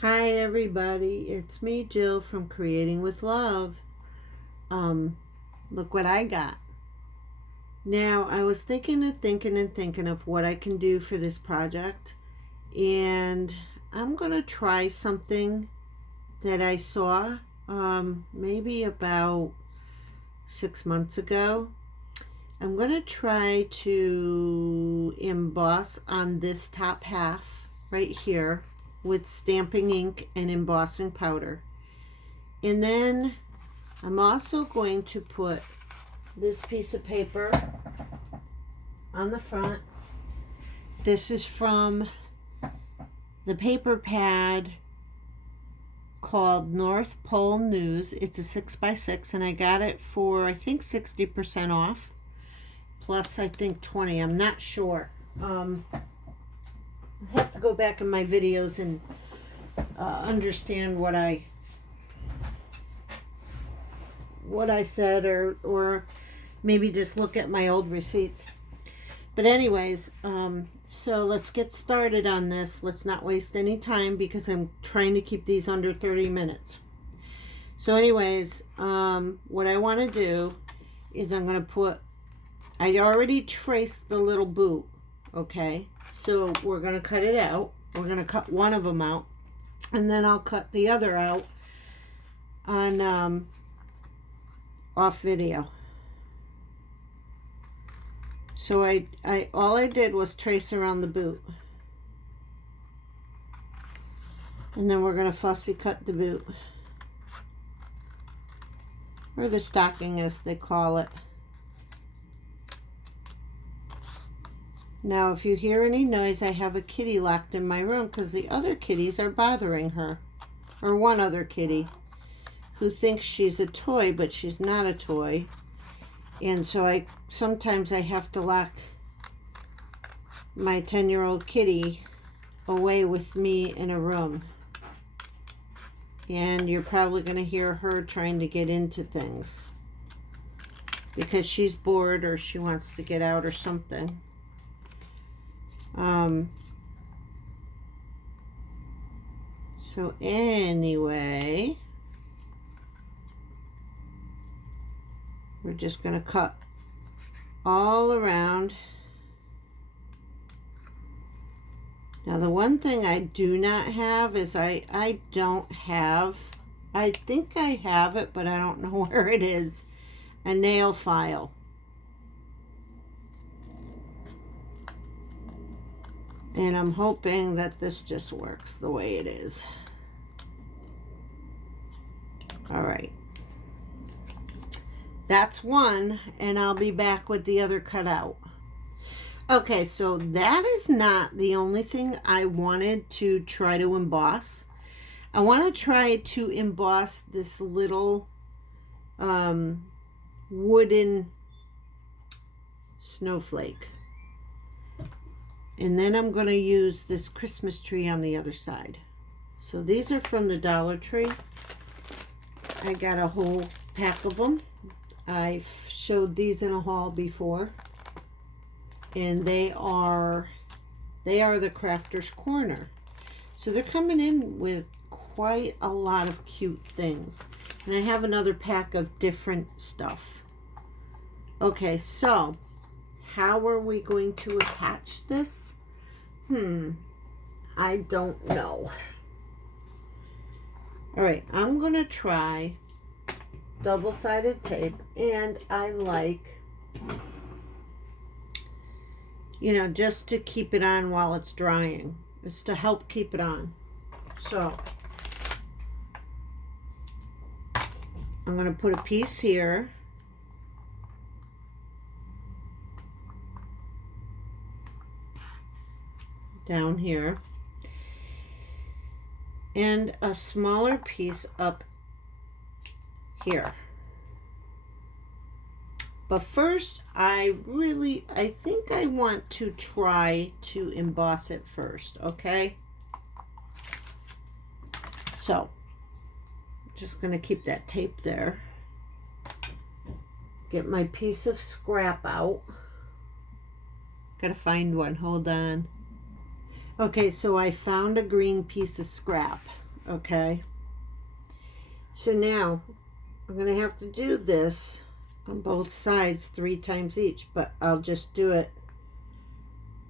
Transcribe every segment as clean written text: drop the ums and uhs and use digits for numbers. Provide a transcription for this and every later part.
Hi everybody, it's me Jill from Creating with Love. Look what I got. Now I was thinking of what I can do for this project, and I'm gonna try something that I saw maybe about 6 months ago. I'm gonna try to emboss on this top half right here with stamping ink and embossing powder. And then I'm also going to put this piece of paper on the front. This is from the paper pad called North Pole News. It's a 6x6 and I got it for I think 60% off, plus I think 20. I'm not sure. I have to go back in my videos and understand what I said, or maybe just look at my old receipts. But anyways, so let's get started on this. Let's not waste any time because I'm trying to keep these under 30 minutes. So anyways, what I want to do is I'm going to put, I already traced the little boot, okay? So we're going to cut it out. We're going to cut one of them out, and then I'll cut the other out on off video. So I all I did was trace around the boot, and then we're going to fussy cut the boot, or the stocking as they call it. Now, if you hear any noise, I have a kitty locked in my room because the other kitties are bothering her. Or one other kitty who thinks she's a toy, but she's not a toy. And so sometimes I have to lock my 10-year-old kitty away with me in a room. And you're probably going to hear her trying to get into things because she's bored or she wants to get out or something. So anyway, we're just going to cut all around. Now the one thing I do not have is I don't have, I think I have it, but I don't know where it is, a nail file. And I'm hoping that this just works the way it is. All right. That's one, and I'll be back with the other cut out. Okay, so that is not the only thing I wanted to try to emboss. I want to try to emboss this little wooden snowflake. And then I'm going to use this Christmas tree on the other side. So these are from the Dollar Tree. I got a whole pack of them. I've showed these in a haul before. And they are the Crafter's Corner. So they're coming in with quite a lot of cute things. And I have another pack of different stuff. Okay, so how are we going to attach this? I don't know. All right, I'm going to try double-sided tape, and I like, just to keep it on while it's drying. It's to help keep it on. So I'm going to put a piece here. Down here, and a smaller piece up here. But first, I think I want to try to emboss it first, okay? So, I'm just going to keep that tape there. Get my piece of scrap out. Gotta find one, hold on. Okay, so I found a green piece of scrap. okay? So now I'm going to have to do this on both sides 3 times each, but I'll just do it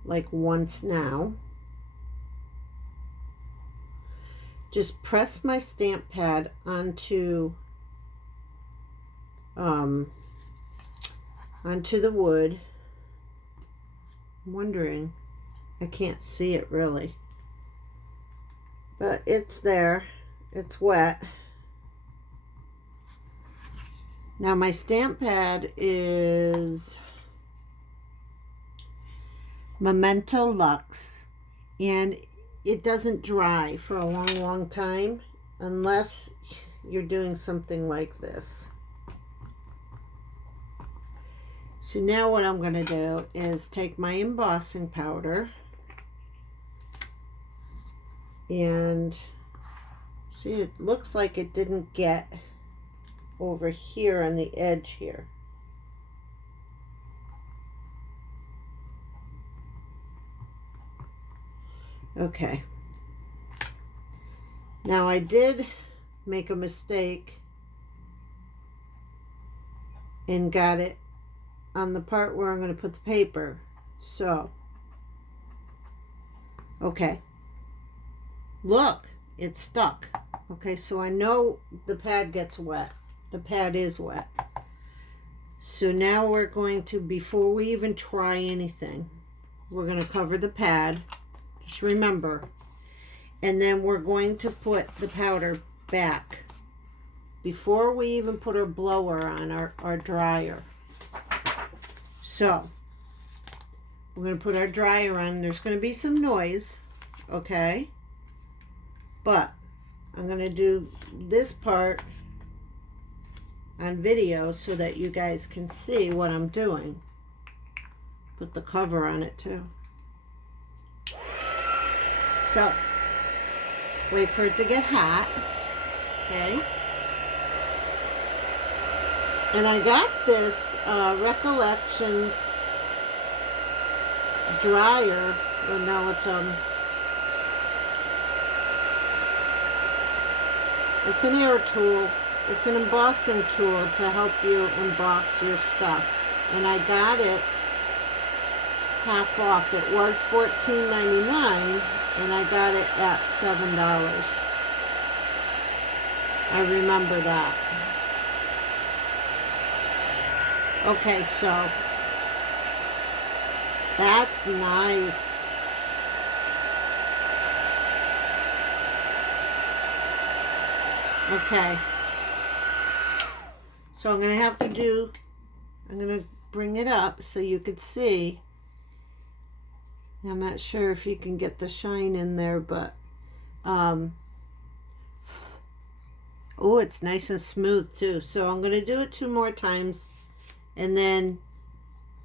like once now. Just press my stamp pad onto the wood. I'm wondering, I can't see it really, but it's there, it's wet. Now my stamp pad is Memento Luxe, and it doesn't dry for a long time unless you're doing something like this. So now what I'm going to do is take my embossing powder and see, it looks like it didn't get over here on the edge here. Okay. Now I did make a mistake and got it on the part where I'm going to put the paper. So, okay. Look, it's stuck. Okay, so I know the pad gets wet. The pad is wet. So now we're going to, before we even try anything, we're going to cover the pad. Just remember. And then we're going to put the powder back before we even put our blower on our dryer. So, we're going to put our dryer on. There's going to be some noise, okay? But I'm going to do this part on video so that you guys can see what I'm doing. Put the cover on it too. So, wait for it to get hot, okay? And I got this Recollections dryer. Well, no, it's an air tool. It's an embossing tool to help you emboss your stuff. And I got it half off. It was $14.99 and I got it at $7. I remember that. Okay, so that's nice. Okay. So I'm going to bring it up so you could see. I'm not sure if you can get the shine in there, but oh, it's nice and smooth too. So I'm going to do it 2 more times and then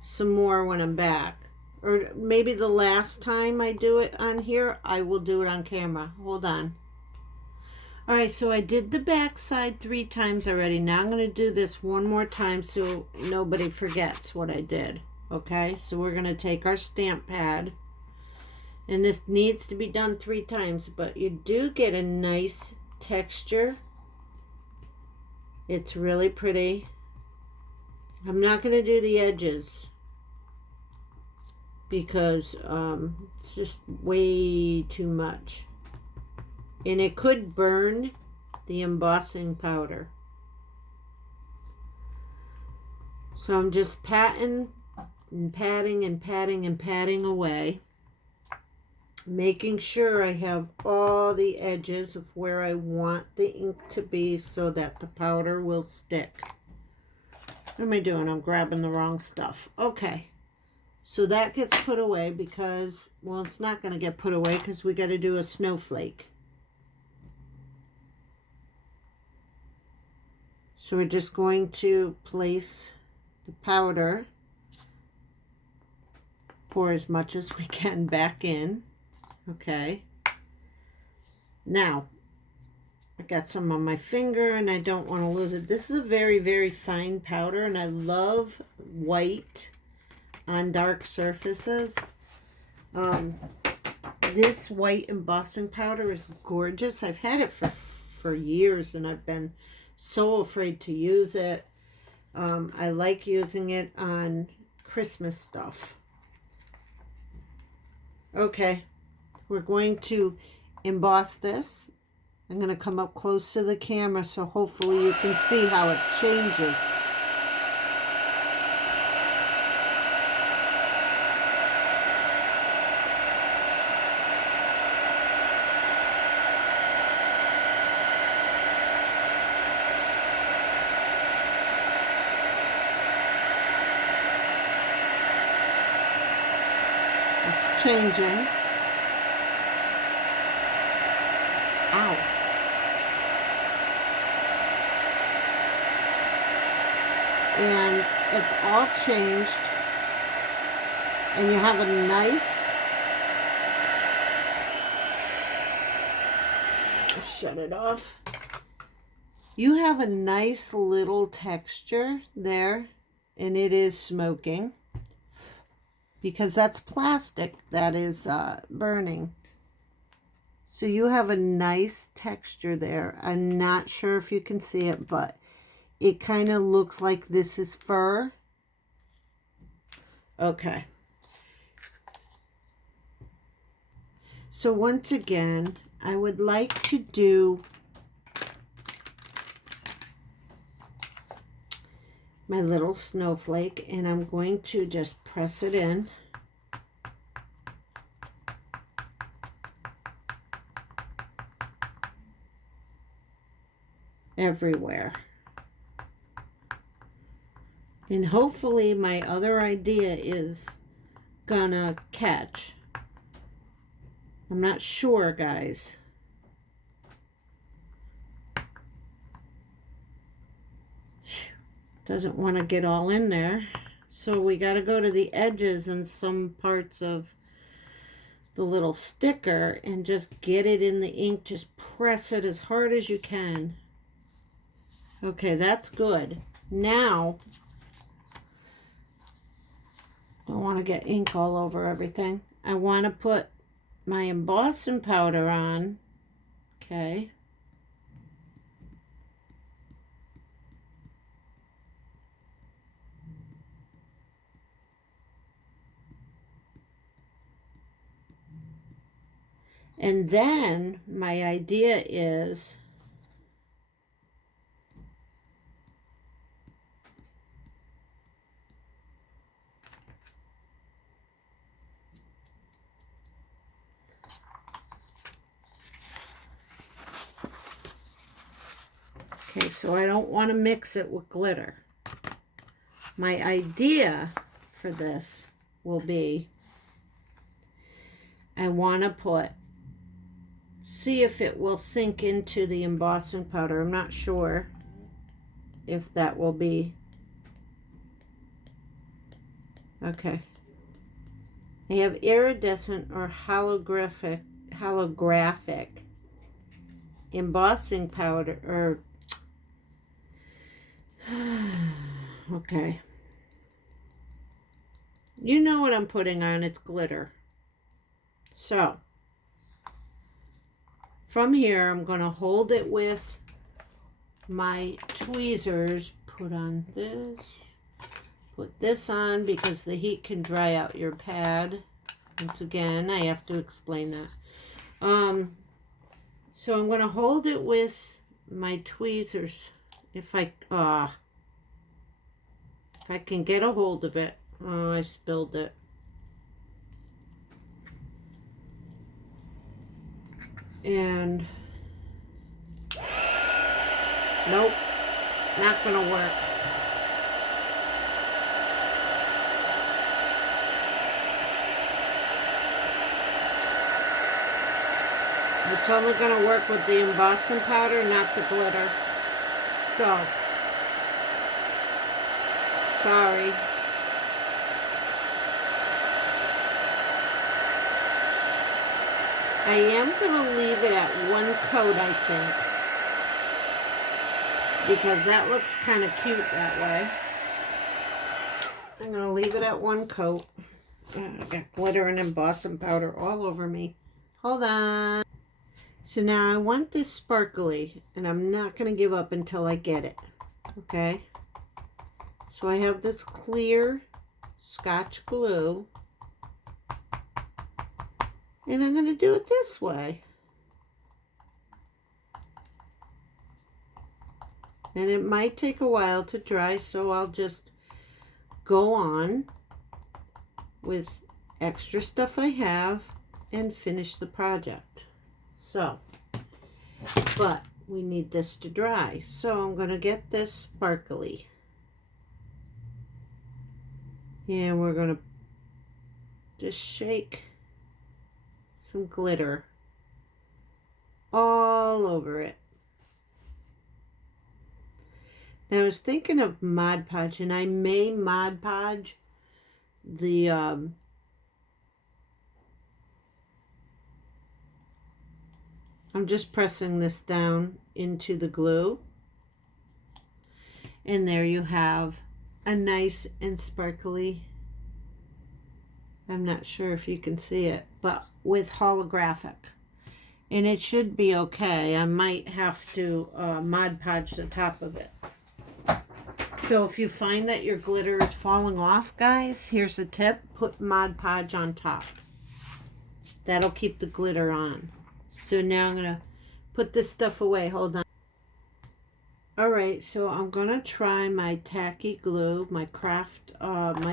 some more when I'm back. Or maybe the last time I do it on here, I will do it on camera. Hold on. Alright, so I did the back side 3 times already. Now I'm going to do this 1 more time so nobody forgets what I did. Okay, so we're going to take our stamp pad. And this needs to be done 3 times, but you do get a nice texture. It's really pretty. I'm not going to do the edges because it's just way too much. And it could burn the embossing powder. So I'm just patting and patting and patting and patting away, making sure I have all the edges of where I want the ink to be so that the powder will stick. What am I doing? I'm grabbing the wrong stuff. Okay. So that gets put away because, well, it's not going to get put away because we got to do a snowflake. So we're just going to place the powder, pour as much as we can back in. Okay. Now, I got some on my finger and I don't want to lose it. This is a very, very fine powder and I love white on dark surfaces. This white embossing powder is gorgeous. I've had it for years and I've been so afraid to use it. I like using it on Christmas stuff. Okay, we're going to emboss this. I'm going to come up close to the camera so hopefully you can see how it changes. It's changing. Ow. And it's all changed. And you have a nice, shut it off. You have a nice little texture there, and it is smoking because that's plastic that is burning. So you have a nice texture there. I'm not sure if you can see it, but it kind of looks like this is fur. Okay. So once again, I would like to do my little snowflake, and I'm going to just press it in. Everywhere. And hopefully my other idea is gonna catch. I'm not sure, guys. Doesn't want to get all in there. So we got to go to the edges and some parts of the little sticker and just get it in the ink. Just press it as hard as you can. Okay, that's good. Now, don't want to get ink all over everything. I want to put my embossing powder on. Okay. And then my idea is okay, so I don't want to mix it with glitter. My idea for this will be I want to put, see if it will sink into the embossing powder. I'm not sure if that will be. Okay. I have iridescent or holographic embossing powder, or okay. You know what I'm putting on, it's glitter. So, from here, I'm going to hold it with my tweezers, put on this, put this on because the heat can dry out your pad. Once again, I have to explain that. So I'm going to hold it with my tweezers. If I can get a hold of it. Oh, I spilled it. And nope, not gonna work. It's only gonna work with the embossing powder, not the glitter. So, sorry. I am going to leave it at one coat, I think, because that looks kind of cute that way. I'm going to leave it at one coat. I got glitter and embossing powder all over me. Hold on. So now I want this sparkly, and I'm not going to give up until I get it. Okay? So I have this clear Scotch glue, and I'm going to do it this way. And it might take a while to dry, so I'll just go on with extra stuff I have and finish the project. So, but we need this to dry. So I'm going to get this sparkly. And we're going to just shake some glitter all over it. Now I was thinking of Mod Podge, and I may Mod Podge the I'm just pressing this down into the glue, and there you have a nice and sparkly, I'm not sure if you can see it, but with holographic, and it should be okay. I might have to Mod Podge the top of it. So if you find that your glitter is falling off, guys, here's a tip: put Mod Podge on top. That'll keep the glitter on. So now I'm going to put this stuff away. Hold on. Alright, so I'm going to try my tacky glue, my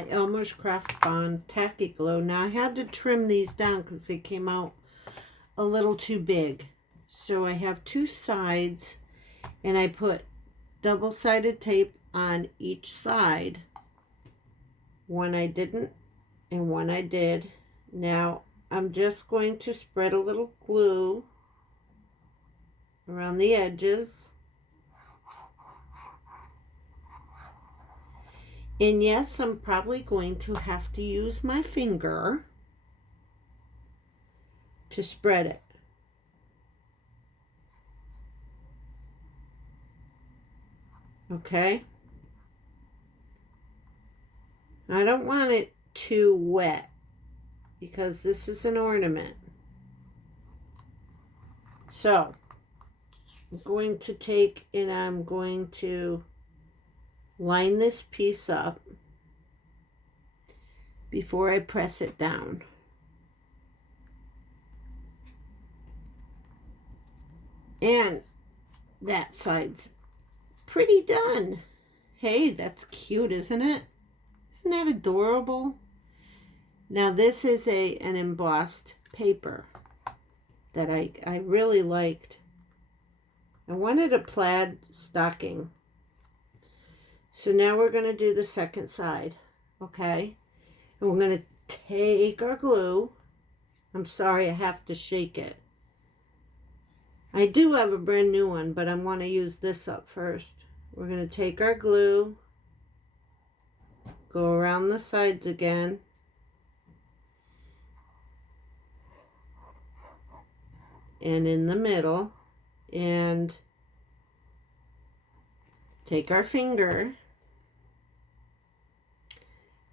Elmer's Craft Bond tacky glue. Now I had to trim these down because they came out a little too big. So I have two sides, and I put double-sided tape on each side. One I didn't and one I did. Now I'm just going to spread a little glue around the edges. And yes, I'm probably going to have to use my finger to spread it. Okay? I don't want it too wet because this is an ornament. So, I'm going to take and I'm going to line this piece up before I press it down. And that side's pretty done. Hey, that's cute, isn't it? Isn't that adorable? Now this is an embossed paper that I really liked. I wanted a plaid stocking. So now we're going to do the second side, okay? And we're going to take our glue. I'm sorry, I have to shake it. I do have a brand new one, but I want to use this up first. We're going to take our glue, go around the sides again, and in the middle, and take our finger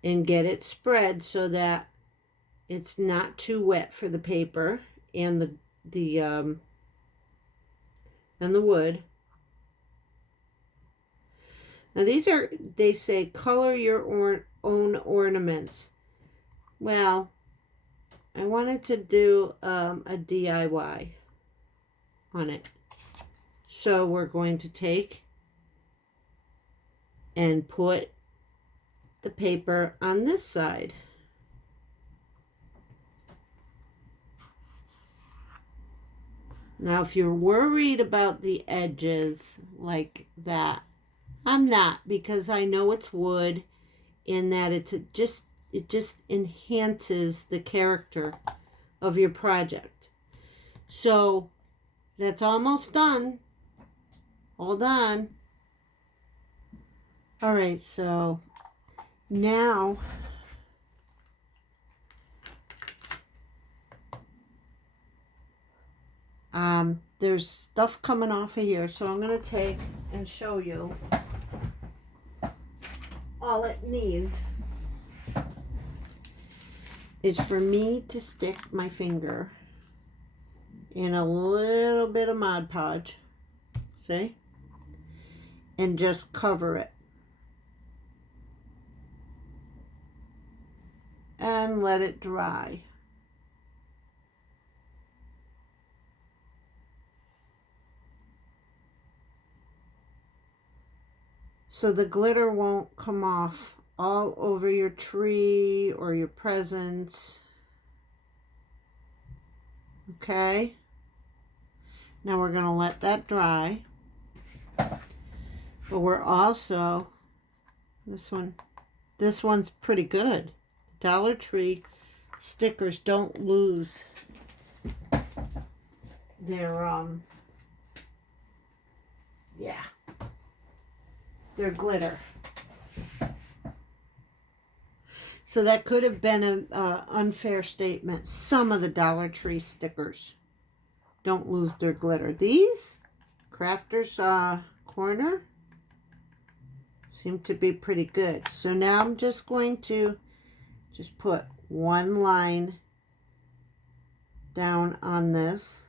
and get it spread so that it's not too wet for the paper and the wood. Now these are, they say, color your own ornaments. Well, I wanted to do a DIY on it. So we're going to take and put the paper on this side. Now if you're worried about the edges like that, I'm not, because I know it's wood, in that it just enhances the character of your project. So that's almost done. Hold on. All right, so now there's stuff coming off of here, so I'm going to take and show you. All it needs is for me to stick my finger and a little bit of Mod Podge. See? And just cover it. And let it dry. So the glitter won't come off all over your tree or your presents. Okay. Now we're going to let that dry. But we're also, this one's pretty good. Dollar Tree stickers don't lose their, their glitter. So that could have been an unfair statement. Some of the Dollar Tree stickers don't lose their glitter. These Crafter's Corner seem to be pretty good. So now I'm just going to just put one line down on this.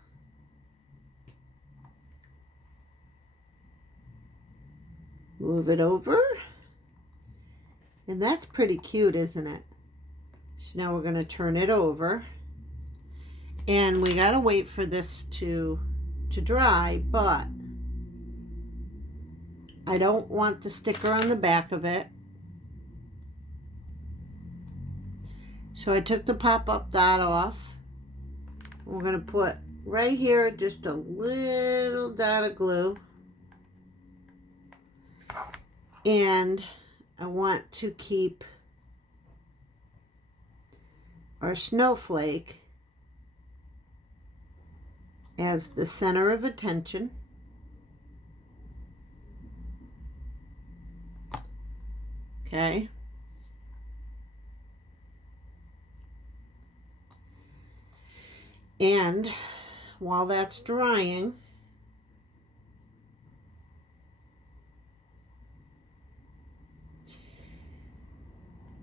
Move it over. And that's pretty cute, isn't it? So now we're going to turn it over. And we got to wait for this to dry, but I don't want the sticker on the back of it. So I took the pop-up dot off. We're going to put right here just a little dot of glue. And I want to keep our snowflake as the center of attention. Okay. And while that's drying,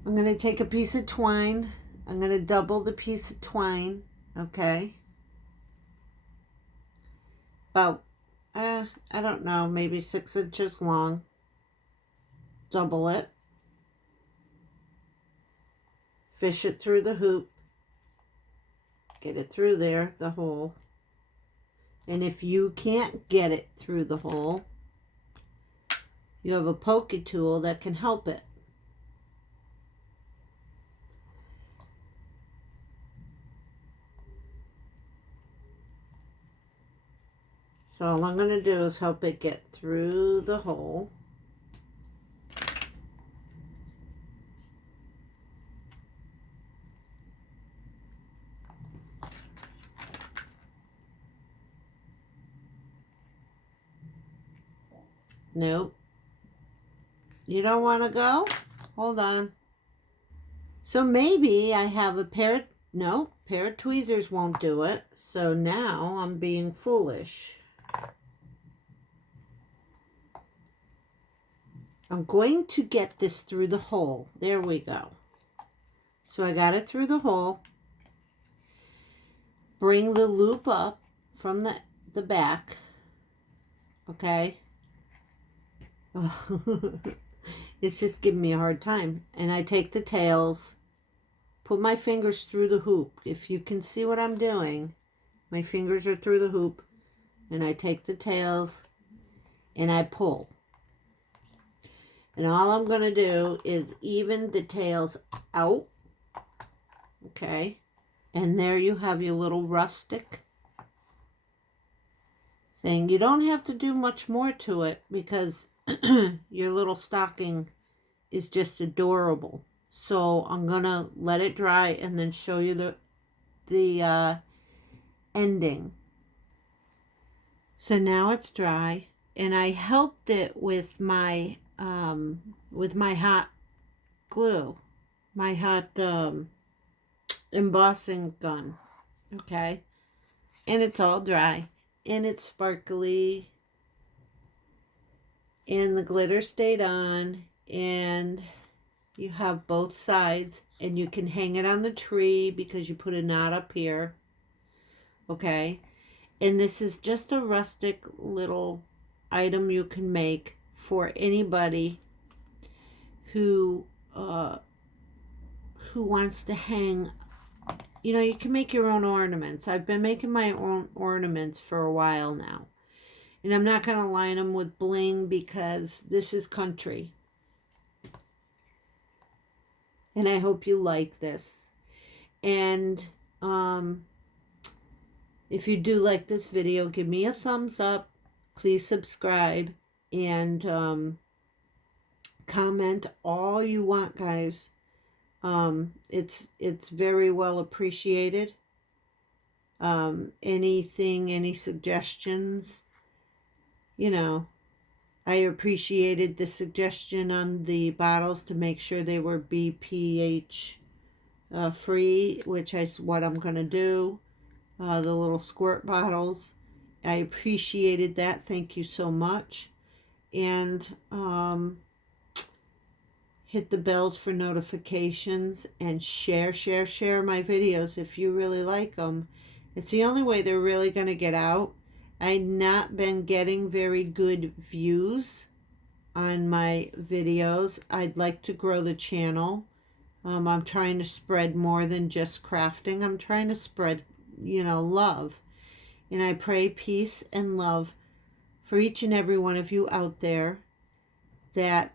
I'm going to take a piece of twine. I'm going to double the piece of twine, okay? About, I don't know, maybe 6 inches long. Double it. Fish it through the hoop. Get it through there, the hole. And if you can't get it through the hole, you have a pokey tool that can help it. So all I'm going to do is help it get through the hole. Nope. You don't want to go? Hold on. So maybe I have a pair of tweezers won't do it. So now I'm being foolish. I'm going to get this through the hole. There we go. So I got it through the hole. Bring the loop up from the back. Okay. Oh, it's just giving me a hard time. And I take the tails, put my fingers through the hoop. If you can see what I'm doing, my fingers are through the hoop. And I take the tails and I pull. And all I'm going to do is even the tails out. Okay. And there you have your little rustic thing. You don't have to do much more to it because your little stocking is just adorable. So I'm going to let it dry and then show you the ending. So now it's dry. And I helped it with my hot glue, my hot embossing gun. Okay. And it's all dry. And it's sparkly. And the glitter stayed on. And you have both sides. And you can hang it on the tree because you put a knot up here. Okay. And this is just a rustic little item you can make for anybody who uh, who wants to hang. You know, you can make your own ornaments. I've been making my own ornaments for a while now. And I'm not going to line them with bling because this is country. And I hope you like this. And if you do like this video, give me a thumbs up. Please subscribe and comment all you want, guys. It's very well appreciated. Any suggestions, you know, I appreciated the suggestion on the bottles to make sure they were BPH free, which is what I'm going to do. The little squirt bottles. I appreciated that. Thank you so much. And hit the bells for notifications and share my videos if you really like them. It's the only way they're really going to get out. I've not been getting very good views on my videos. I'd like to grow the channel. I'm trying to spread more than just crafting. I'm trying to spread, love. And I pray peace and love for each and every one of you out there that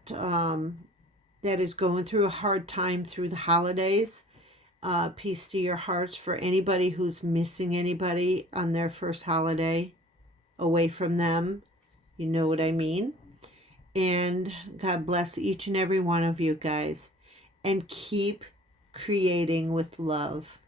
that is going through a hard time through the holidays. Peace to your hearts for anybody who's missing anybody on their first holiday away from them. You know what I mean? And God bless each and every one of you guys. And keep creating with love.